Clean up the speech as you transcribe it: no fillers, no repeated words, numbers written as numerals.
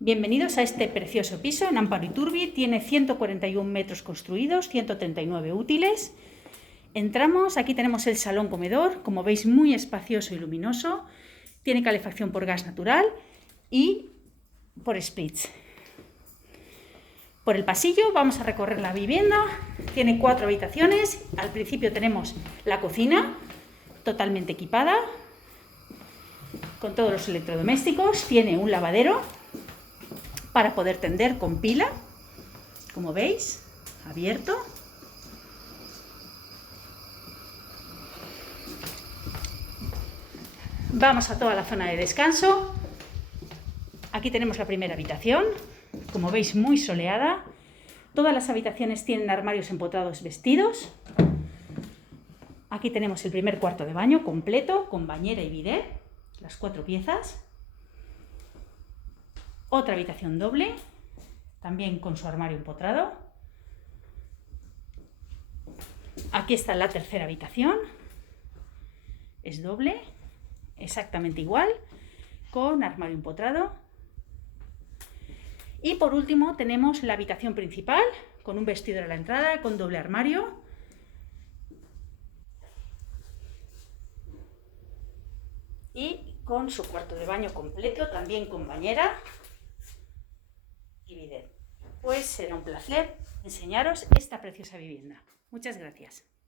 Bienvenidos a este precioso piso en Amparo Iturbi. Tiene 141 metros construidos, 139 útiles. Entramos, aquí tenemos el salón comedor, como veis muy espacioso y luminoso. Tiene calefacción por gas natural y por splits. Por el pasillo vamos a recorrer la vivienda. Tiene 4 habitaciones. Al principio tenemos la cocina totalmente equipada con todos los electrodomésticos. Tiene un lavadero para poder tender con pila, como veis, abierto. Vamos a toda la zona de descanso. Aquí tenemos la primera habitación, como veis muy soleada. Todas las habitaciones tienen armarios empotrados vestidos. Aquí tenemos el primer cuarto de baño completo, con bañera y bidé, las 4 piezas. Otra habitación doble, también con su armario empotrado. Aquí está la tercera habitación, es doble, exactamente igual, con armario empotrado. Y por último tenemos la habitación principal, con un vestidor a la entrada, con doble armario. Y con su cuarto de baño completo, también con bañera y bidet. Pues será un placer enseñaros esta preciosa vivienda. Muchas gracias.